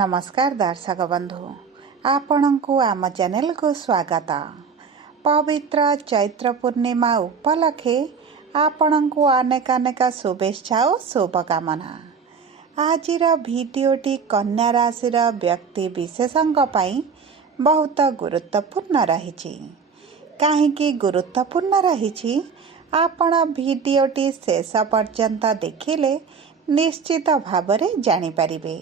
नमस्कार दर्शक बंधु आपणको आम चैनल को स्वागत। पवित्र चैत्र पूर्णिमा उपलक्षे आपणको अनेक अनेक शुभेच्छा और शुभकामना। आजिर भिडियोटी कन्या राशि व्यक्ति विशेषज्ञ पाई बहुत गुरुत्वपूर्ण रही। कहीं गुरुत्वपूर्ण रही आपण भिडियोटी शेष पर्यंत देखिले निश्चित भावरे जानी परिबे।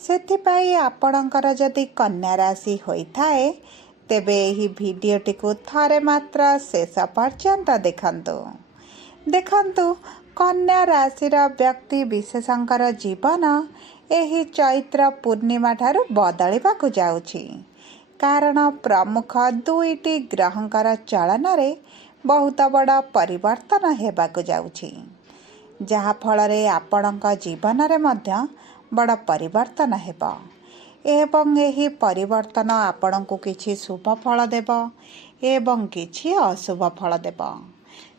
सेथिपाई आपणकर जदि कन्या राशि होइथाए तेबे एही भिडियोटी को थरे मात्र शेष पर्यंत देखंतु कन्या राशिर व्यक्ति विशेषकर जीवन एही चैत्र पूर्णिमा ठारू बदलिबाकु जाउछि। कारण प्रमुख दुईटी ग्रहंकर चलन रे बहुत बड़ परिवर्तन हेबाकु जाउछि, जहा फलरे आपणक जीवन रे मध्य बड़ परिवर्तन हेबा एवं एही परिवर्तन आपणको किछि शुभ फल देब एवं किछि अशुभ फल देब।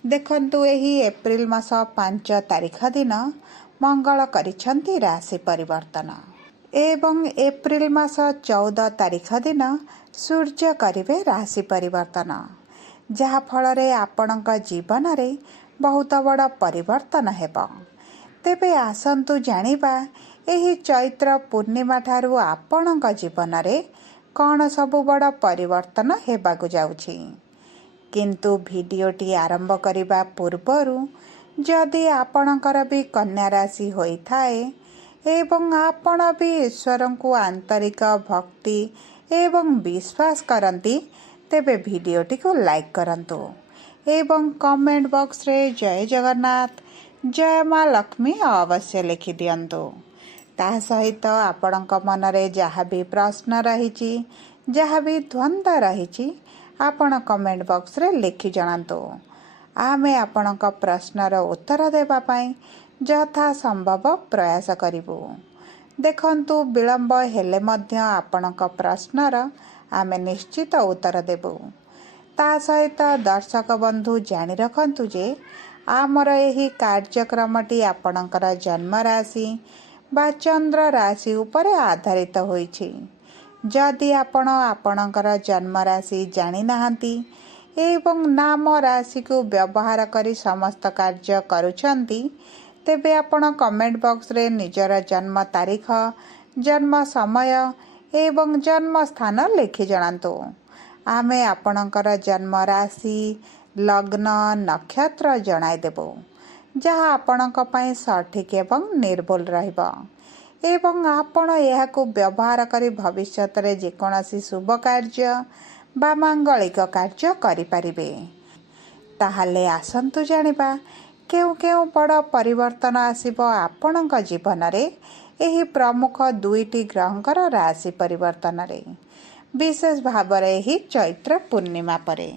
देखंतु एही एप्रिल मास 5 तारिख दिन मंगल करिछंती राशि परिवर्तन एवं एप्रिल मास 14 तारिख दिन सूर्य करिवे राशि परिवर्तन, जहा फलरे आपणक जीवन रे बहुत बड़ परिवर्तन हेबा। तेबे आसंतु जानिबा एही चैत्र पूर्णिमा ठारू आपणक जीवन रे कौन सबु बड़ परिवर्तन हेबाकु जाउछि। किंतु भिडियोटी आरंभ करिबा पूर्वरु जदि आपणकर भी कन्या राशि होइथाए एवं आपण भी ईश्वरंकु आंतरिक भक्ति एवं विश्वास करंती तेबे भिडियोटी को लाइक करंतु एवं कमेंट बॉक्स रे जय जगन्नाथ जय माँ लक्ष्मी अवश्य लिखि दियंतु। ता सहित आपणक मनरे जहाँ भी प्रश्न रही जहाँ भी द्वंद्व रही आपण कमेंट बॉक्स रे लिखि जणांतु। आमे आपणक प्रश्नर उत्तर देबा पाई यथा संभव प्रयास करिबु। देखंतु विलंब हेले मध्य आपणक प्रश्नर आमे निश्चित उत्तर देबु। ता सहित दर्शक बंधु जानि रखंतु जे आमर एही कार्यक्रमटी आपणकर जन्म राशि बा चंद्र राशि उपरे आधारित होइछि। जदि आपण आपणकर जन्म राशि जानि नाहंती एवं नाम राशि को व्यवहार करी समस्त कार्य करूछंती तेबे आपण कमेंट बॉक्स रे निजर जन्म तारीख जन्म समय एवं जन्म स्थान लिखि जणांतु। आमे आपणकर जन्म राशि लग्न नक्षत्र जणाई देबो, जहाँ आपणक पई सठिक एवं निर्भुल रहिबो एवं आपण एहाकु व्यवहार करी भविष्यत रे जेकोनोसी शुभ कार्य बा मांगलिक कार्य करि परिबे। ताहाले आसंतु जानिबा केउ केउ बड़ परिवर्तन आसीबो आपणक जीवन रे एही प्रमुख दुईटी ग्रहंकर राशि परिवर्तन रे, विशेष भावरे ही चैत्र पूर्णिमा परे।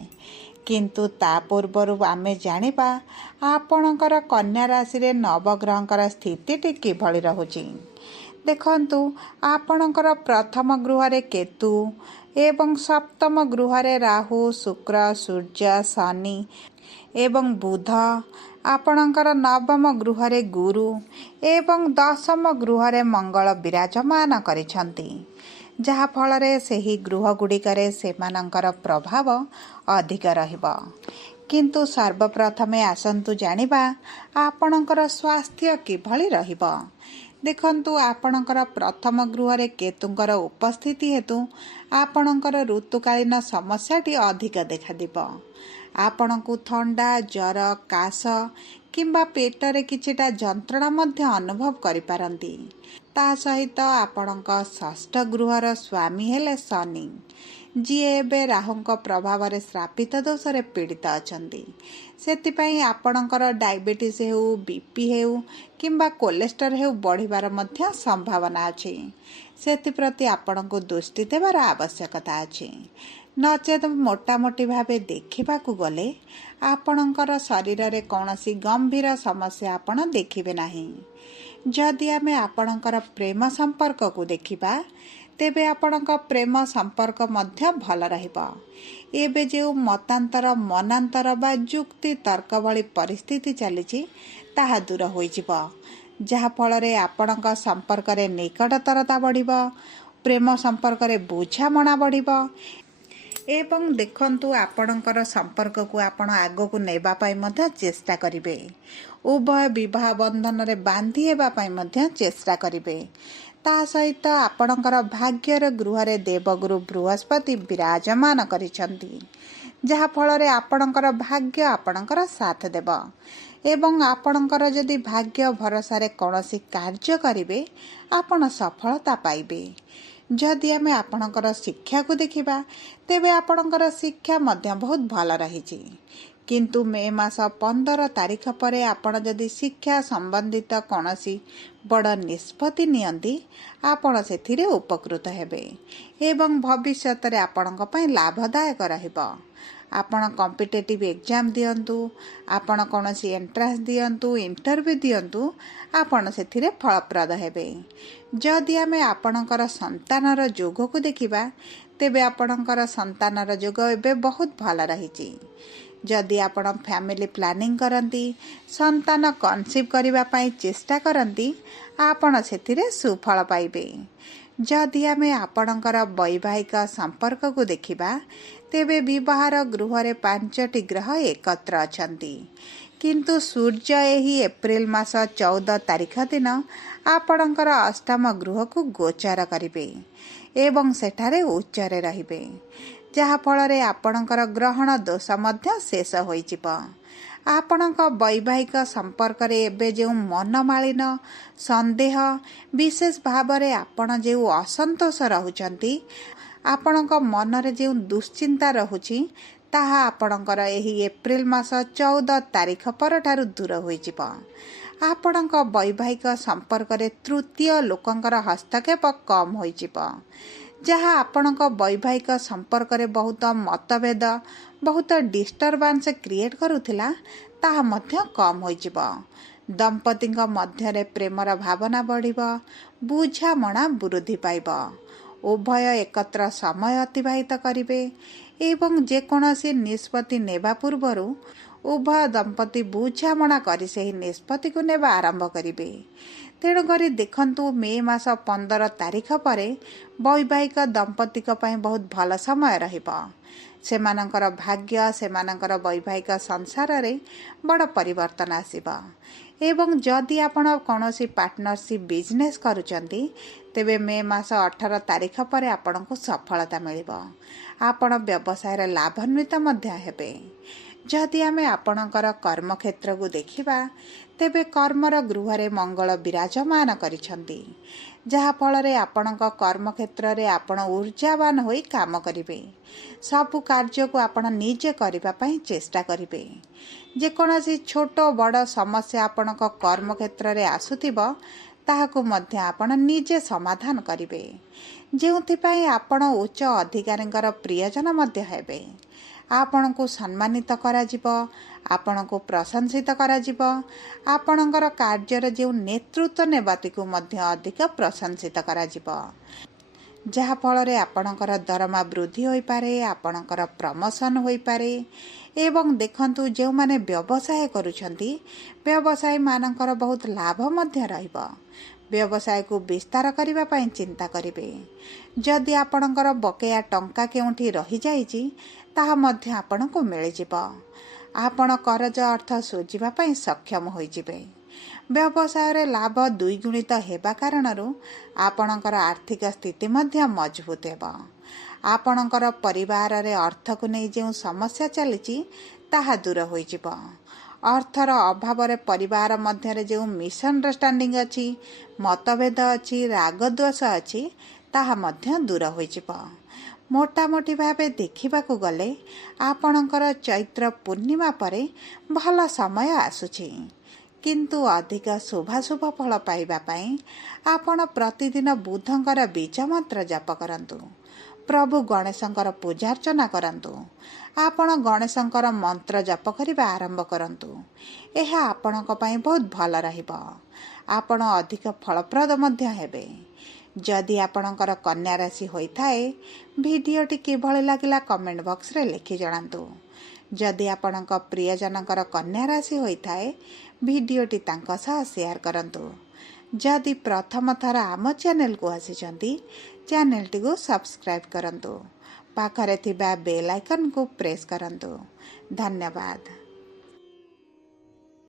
किंतु ता पूर्वरु आमे जानिबा आपणकर कन्या राशि रे नवग्रहंकर स्थिति किभଳି रहुछि। देखंतु आपणकर प्रथम गृह रे केतु एवं सप्तम गृह रे राहु शुक्र सूर्य शनि एवं बुध, आपणकर नवम गृह रे गुरु एवं दशम गृह रे मंगल विराजमान करिछंती, जहा फलरे सेही गृह गुड़िकरे सेमानंकर प्रभाव अधिक रहिबो। किंतु सर्वप्रथमे आसंतु जानिबा आपणकर स्वास्थ्य किभଳି रहिबो। देखंतु आपणकर प्रथम गृह रे केतुंकर उपस्थिति हेतु आपणकर ऋतुकालीन समस्याटी अधिक देखा दिबो। आपणकु थंडा जर काश किंबा पेटरे किछिटा जंत्रणा मध्य अनुभव करि पारंती। ता सहित आपणक षष्ठ गृहर स्वामी हेले शनि, जी एबे राहुंक प्रभाव रे श्रापित दोष रे पीड़ित अछंती। सेतिपई आपणकर डायबिटीज हेउ बीपी हेउ किंबा कोलेस्ट्रॉल हेउ बढ़िबार मध्य संभावना अछि। सेति प्रति आपणको दृष्टि देबार आवश्यकता अछि। नचेत मोटामोटी भावे देखिबाकू गले आपणकर शरीर रे कौनसी गंभीर समस्या आपण देखिबे नाही। जदि आमे आपणकर प्रेम संपर्क को देखिबा तेबे आपणक प्रेम संपर्क मध्य भल रहिबा। एबे जो मतांतर मनांतर बा जुक्ति तर्क भली परिस्थिति चलीछि ताहा दूर होइजिबा। ଯାହାଫଳରେ ଆପଣଙ୍କ ସମ୍ପର୍କରେ ନିକଟତରତା ବଢ଼ିବ, ପ୍ରେମ ସମ୍ପର୍କରେ ବୁଝାମଣା ବଢ଼ିବ ଏବଂ ଦେଖନ୍ତୁ ଆପଣଙ୍କର ସମ୍ପର୍କକୁ ଆପଣ ଆଗକୁ ନେବା ପାଇଁ ମଧ୍ୟ ଚେଷ୍ଟା କରିବେ। ଉଭୟ ବିବାହ ବନ୍ଧନରେ ବାନ୍ଧି ହେବା ପାଇଁ ମଧ୍ୟ ଚେଷ୍ଟା କରିବେ। ତା ସହିତ ଆପଣଙ୍କର ଭାଗ୍ୟର ଗୃହରେ ଦେବଗୁରୁ ବୃହସ୍ପତି ବିରାଜମାନ କରିଛନ୍ତି, ଯାହାଫଳରେ ଆପଣଙ୍କର ଭାଗ୍ୟ ଆପଣଙ୍କର ସାଥ ଦେବ ଏବଂ ଆପଣଙ୍କର ଯଦି ଭାଗ୍ୟ ଭରସାରେ କୌଣସି କାର୍ଯ୍ୟ କରିବେ ଆପଣ ସଫଳତା ପାଇବେ। ଯଦି ଆମେ ଆପଣଙ୍କର ଶିକ୍ଷାକୁ ଦେଖିବା ତେବେ ଆପଣଙ୍କର ଶିକ୍ଷା ମଧ୍ୟ ବହୁତ ଭଲ ରହିଛି, କିନ୍ତୁ ମେ ମାସ 15 ତାରିଖ ପରେ ଆପଣ ଯଦି ଶିକ୍ଷା ସମ୍ବନ୍ଧିତ କୌଣସି ବଡ଼ ନିଷ୍ପତ୍ତି ନିଅନ୍ତି ଆପଣ ସେଥିରେ ଉପକୃତ ହେବେ ଏବଂ ଭବିଷ୍ୟତରେ ଆପଣଙ୍କ ପାଇଁ ଲାଭଦାୟକ ରହିବ। ଆପଣ କମ୍ପିଟେଟିଭ୍ ଏକ୍ଜାମ୍ ଦିଅନ୍ତୁ, ଆପଣ କୌଣସି ଏଣ୍ଟ୍ରାନ୍ସ ଦିଅନ୍ତୁ, ଇଣ୍ଟରଭ୍ୟୁ ଦିଅନ୍ତୁ, ଆପଣ ସେଥିରେ ଫଳପ୍ରଦ ହେବେ। ଯଦି ଆମେ ଆପଣଙ୍କର ସନ୍ତାନର ଯୋଗକୁ ଦେଖିବା ତେବେ ଆପଣଙ୍କର ସନ୍ତାନର ଯୋଗ ଏବେ ବହୁତ ଭଲ ରହିଛି। ଯଦି ଆପଣ ଫ୍ୟାମିଲି ପ୍ଲାନିଂ କରନ୍ତି, ସନ୍ତାନ କନସିଭ୍ କରିବା ପାଇଁ ଚେଷ୍ଟା କରନ୍ତି, ଆପଣ ସେଥିରେ ସୁଫଳ ପାଇବେ। ଯଦି ଆମେ ଆପଣଙ୍କର ବୈବାହିକ ସମ୍ପର୍କକୁ ଦେଖିବା ତେବେ ବିବାହର ଗୃହରେ 5ଟି ଗ୍ରହ ଏକତ୍ର ଅଛନ୍ତି, କିନ୍ତୁ ସୂର୍ଯ୍ୟ ଏହି ଏପ୍ରିଲ ମାସ 14 ତାରିଖ ଦିନ ଆପଣଙ୍କର ଅଷ୍ଟମ ଗୃହକୁ ଗୋଚର କରିବେ ଏବଂ ସେଠାରେ ଉଚ୍ଚରେ ରହିବେ, ଯାହାଫଳରେ ଆପଣଙ୍କର ଗ୍ରହଣ ଦୋଷ ମଧ୍ୟ ଶେଷ ହୋଇଯିବ। ଆପଣଙ୍କ ବୈବାହିକ ସମ୍ପର୍କରେ ଏବେ ଯେଉଁ ମନମାଳିନ, ସନ୍ଦେହ, ବିଶେଷ ଭାବରେ ଆପଣ ଯେଉଁ ଅସନ୍ତୋଷ ରହୁଛନ୍ତି, ଆପଣଙ୍କ ମନରେ ଯେଉଁ ଦୁଶ୍ଚିନ୍ତା ରହୁଛି ତାହା ଆପଣଙ୍କର ଏହି ଏପ୍ରିଲ ମାସ 14 ତାରିଖ ପରଠାରୁ ଦୂର ହୋଇଯିବ। ଆପଣଙ୍କ ବୈବାହିକ ସମ୍ପର୍କରେ ତୃତୀୟ ଲୋକଙ୍କର ହସ୍ତକ୍ଷେପ କମ୍ ହୋଇଯିବ, ଯାହା ଆପଣଙ୍କ ବୈବାହିକ ସମ୍ପର୍କରେ ବହୁତ ମତଭେଦ, ବହୁତ ଡିଷ୍ଟର୍ବାନ୍ସ କ୍ରିଏଟ୍ କରୁଥିଲା, ତାହା ମଧ୍ୟ କମ୍ ହୋଇଯିବ। ଦମ୍ପତିଙ୍କ ମଧ୍ୟରେ ପ୍ରେମର ଭାବନା ବଢ଼ିବ, ବୁଝାମଣା ବୃଦ୍ଧି ପାଇବ, ଉଭୟ ଏକତ୍ର ସମୟ ଅତିବାହିତ କରିବେ ଏବଂ ଯେକୌଣସି ନିଷ୍ପତ୍ତି ନେବା ପୂର୍ବରୁ ଉଭୟ ଦମ୍ପତି ବୁଝାମଣା କରି ସେହି ନିଷ୍ପତ୍ତିକୁ ନେବା ଆରମ୍ଭ କରିବେ। ତେଣୁକରି ଦେଖନ୍ତୁ ମେ ମାସ 15 ତାରିଖ ପରେ ବୈବାହିକ ଦମ୍ପତିଙ୍କ ପାଇଁ ବହୁତ ଭଲ ସମୟ ରହିବ। ସେମାନଙ୍କର ଭାଗ୍ୟ, ସେମାନଙ୍କର ବୈବାହିକ ସଂସାରରେ ବଡ଼ ପରିବର୍ତ୍ତନ ଆସିବ ଏବଂ ଯଦି ଆପଣ କୌଣସି ପାର୍ଟନରସିପ୍ ବିଜନେସ୍ କରୁଛନ୍ତି ତେବେ ମେ ମାସ 18 ତାରିଖ ପରେ ଆପଣଙ୍କୁ ସଫଳତା ମିଳିବ। ଆପଣ ବ୍ୟବସାୟରେ ଲାଭାନ୍ୱିତ ମଧ୍ୟ ହେବେ। ଯଦି ଆମେ ଆପଣଙ୍କର କର୍ମକ୍ଷେତ୍ରକୁ ଦେଖିବା ତେବେ କର୍ମର ଗୃହରେ ମଙ୍ଗଳ ବିରାଜମାନ କରିଛନ୍ତି, ଯାହାଫଳରେ ଆପଣଙ୍କ କର୍ମକ୍ଷେତ୍ରରେ ଆପଣ ଊର୍ଜାବାନ ହୋଇ କାମ କରିବେ। ସବୁ କାର୍ଯ୍ୟକୁ ଆପଣ ନିଜେ କରିବା ପାଇଁ ଚେଷ୍ଟା କରିବେ। ଯେକୌଣସି ଛୋଟ ବଡ଼ ସମସ୍ୟା ଆପଣଙ୍କ କର୍ମକ୍ଷେତ୍ରରେ ଆସୁଥିବ ତାହାକୁ ମଧ୍ୟ ଆପଣ ନିଜେ ସମାଧାନ କରିବେ, ଯେଉଁଥିପାଇଁ ଆପଣ ଉଚ୍ଚ ଅଧିକାରୀଙ୍କର ପ୍ରିୟଜନ ମଧ୍ୟ ହେବେ। ଆପଣଙ୍କୁ ସମ୍ମାନିତ କରାଯିବ, ଆପଣଙ୍କୁ ପ୍ରଶଂସିତ କରାଯିବ, ଆପଣଙ୍କର କାର୍ଯ୍ୟର ଯେଉଁ ନେତୃତ୍ୱ ନେବାଟିକୁ ମଧ୍ୟ ଅଧିକ ପ୍ରଶଂସିତ କରାଯିବ, ଯାହାଫଳରେ ଆପଣଙ୍କର ଦରମା ବୃଦ୍ଧି ହୋଇପାରେ, ଆପଣଙ୍କର ପ୍ରମୋସନ୍ ହୋଇପାରେ ଏବଂ ଦେଖନ୍ତୁ ଯେଉଁମାନେ ବ୍ୟବସାୟ କରୁଛନ୍ତି ବ୍ୟବସାୟୀମାନଙ୍କର ବହୁତ ଲାଭ ମଧ୍ୟ ରହିବ। ବ୍ୟବସାୟକୁ ବିସ୍ତାର କରିବା ପାଇଁ ଚିନ୍ତା କରିବେ। ଯଦି ଆପଣଙ୍କର ବକେୟା ଟଙ୍କା କେଉଁଠି ରହିଯାଇଛି ତାହା ମଧ୍ୟ ଆପଣଙ୍କୁ ମିଳିଯିବ। ଆପଣ କରଜ ଅର୍ଥ ଶୁଝିବା ପାଇଁ ସକ୍ଷମ ହୋଇଯିବେ। ବ୍ୟବସାୟରେ ଲାଭ ଦ୍ୱିଗୁଣିତ ହେବା କାରଣରୁ ଆପଣଙ୍କର ଆର୍ଥିକ ସ୍ଥିତି ମଧ୍ୟ ମଜବୁତ ହେବ। ଆପଣଙ୍କର ପରିବାରରେ ଅର୍ଥକୁ ନେଇ ଯେଉଁ ସମସ୍ୟା ଚାଲିଛି ତାହା ଦୂର ହୋଇଯିବ। ଅର୍ଥର ଅଭାବରେ ପରିବାର ମଧ୍ୟରେ ଯେଉଁ ମିସ୍ଅଣ୍ଡରଷ୍ଟାଣ୍ଡିଂ ଅଛି, ମତଭେଦ ଅଛି, ରାଗଦ୍ୱେଷ ଅଛି, ତାହା ମଧ୍ୟ ଦୂର ହୋଇଯିବ। ମୋଟାମୋଟି ଭାବେ ଦେଖିବାକୁ ଗଲେ ଆପଣଙ୍କର ଚୈତ୍ର ପୂର୍ଣ୍ଣିମା ପରେ ଭଲ ସମୟ ଆସୁଛି, କିନ୍ତୁ ଅଧିକ ଶୁଭାଶୁଭ ଫଳ ପାଇବା ପାଇଁ ଆପଣ ପ୍ରତିଦିନ ବୁଧଙ୍କର ବୀଜ ମନ୍ତ୍ର ଜପ କରନ୍ତୁ। ପ୍ରଭୁ ଗଣେଶଙ୍କର ପୂଜାର୍ଚ୍ଚନା କରନ୍ତୁ। ଆପଣ ଗଣେଶଙ୍କର ମନ୍ତ୍ର ଜପ କରିବା ଆରମ୍ଭ କରନ୍ତୁ। ଏହା ଆପଣଙ୍କ ପାଇଁ ବହୁତ ଭଲ ରହିବ। ଆପଣ ଅଧିକ ଫଳପ୍ରଦ ମଧ୍ୟ ହେବେ। ଯଦି ଆପଣଙ୍କର କନ୍ୟା ରାଶି ହୋଇଥାଏ ଭିଡ଼ିଓଟି କିଭଳି ଲାଗିଲା କମେଣ୍ଟ ବକ୍ସରେ ଲେଖି ଜଣାନ୍ତୁ। ଯଦି ଆପଣଙ୍କ ପ୍ରିୟଜନଙ୍କର କନ୍ୟା ରାଶି ହୋଇଥାଏ ଭିଡ଼ିଓଟି ତାଙ୍କ ସହ ସେୟାର କରନ୍ତୁ। जदि प्रथम थर आम चैनल को आसिचंती चैनल टी को सब्सक्राइब करंतु पाखरे थिबा बेल आइकन को प्रेस करंतु। धन्यवाद।